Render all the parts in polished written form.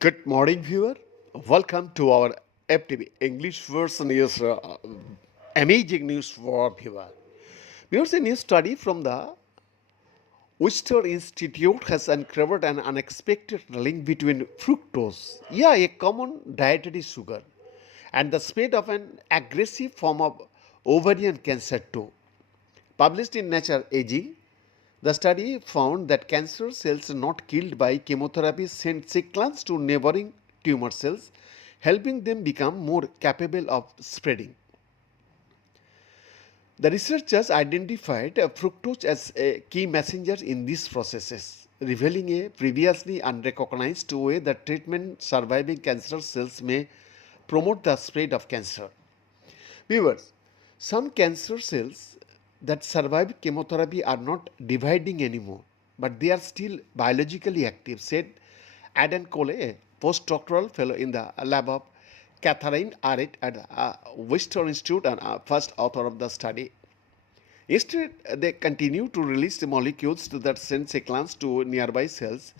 Good morning, viewer. Welcome to our FTV English version is amazing news for viewer. Here's a new study from the Worcester Institute has uncovered an unexpected link between fructose, a common dietary sugar, and the spread of an aggressive form of ovarian cancer too. Published in Nature Aging, the study found that cancer cells not killed by chemotherapy send signals to neighboring tumor cells, helping them become more capable of spreading. The researchers identified fructose as a key messenger in these processes, revealing a previously unrecognized way that treatment surviving cancer cells may promote the spread of cancer. Viewers, some cancer cells that survive chemotherapy are not dividing anymore, but they are still biologically active, said Adam Cole, a postdoctoral fellow in the lab of Catherine Arrett at the Worcester Institute and first author of the study. Instead, they continue to release the molecules that send signals to nearby cells.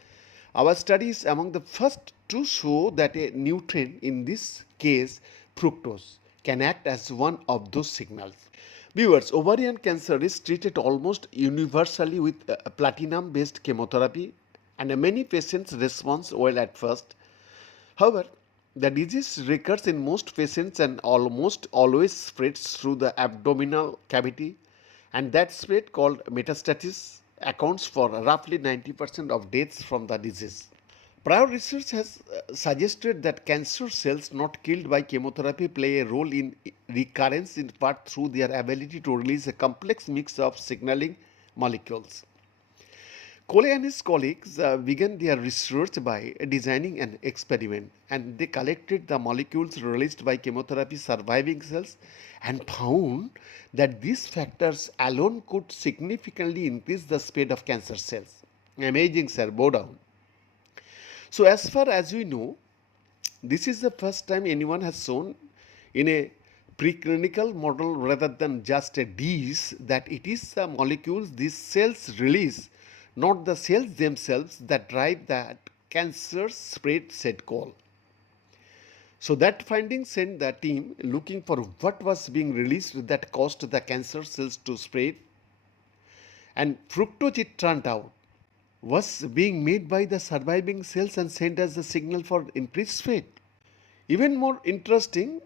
Our study is among the first to show that a nutrient, in this case fructose, can act as one of those signals. Viewers, ovarian cancer is treated almost universally with platinum based chemotherapy, and many patients respond well at first. However, the disease recurs in most patients and almost always spreads through the abdominal cavity, and that spread, called metastasis, accounts for roughly 90% of deaths from the disease. Prior research has suggested that cancer cells not killed by chemotherapy play a role in recurrence in part through their ability to release a complex mix of signaling molecules. Cole and his colleagues began their research by designing an experiment, and they collected the molecules released by chemotherapy surviving cells and found that these factors alone could significantly increase the spread of cancer cells. Amazing, sir, bow down. So, as far as we know, this is the first time anyone has shown in a preclinical model rather than just a dish that it is the molecules these cells release, not the cells themselves, that drive that cancer spread, said Cole. So that finding sent the team looking for what was being released that caused the cancer cells to spread. And fructose, it turned out, was being made by the surviving cells and sent as a signal for increased spread. Even more interesting,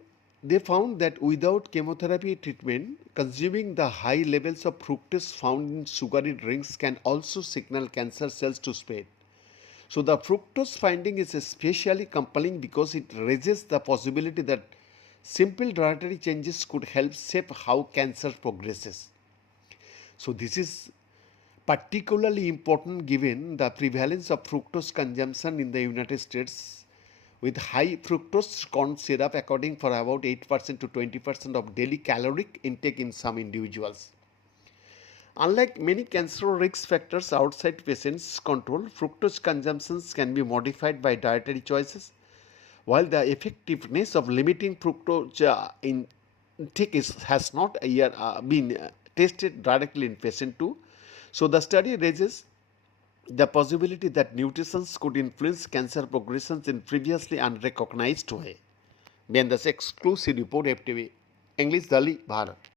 they found that without chemotherapy treatment, consuming the high levels of fructose found in sugary drinks can also signal cancer cells to spread. So the fructose finding is especially compelling because it raises the possibility that simple dietary changes could help shape how cancer progresses. So this is particularly important given the prevalence of fructose consumption in the United States, with high fructose corn syrup accounting for about 8% to 20% of daily caloric intake in some individuals. Unlike many cancer risk factors outside patients' control, fructose consumptions can be modified by dietary choices, while the effectiveness of limiting fructose intake has not yet been tested directly in patient too. So the study raises the possibility that nutrition could influence cancer progressions in previously unrecognized way. Beyond this exclusive report, FTV English Dali Bharat.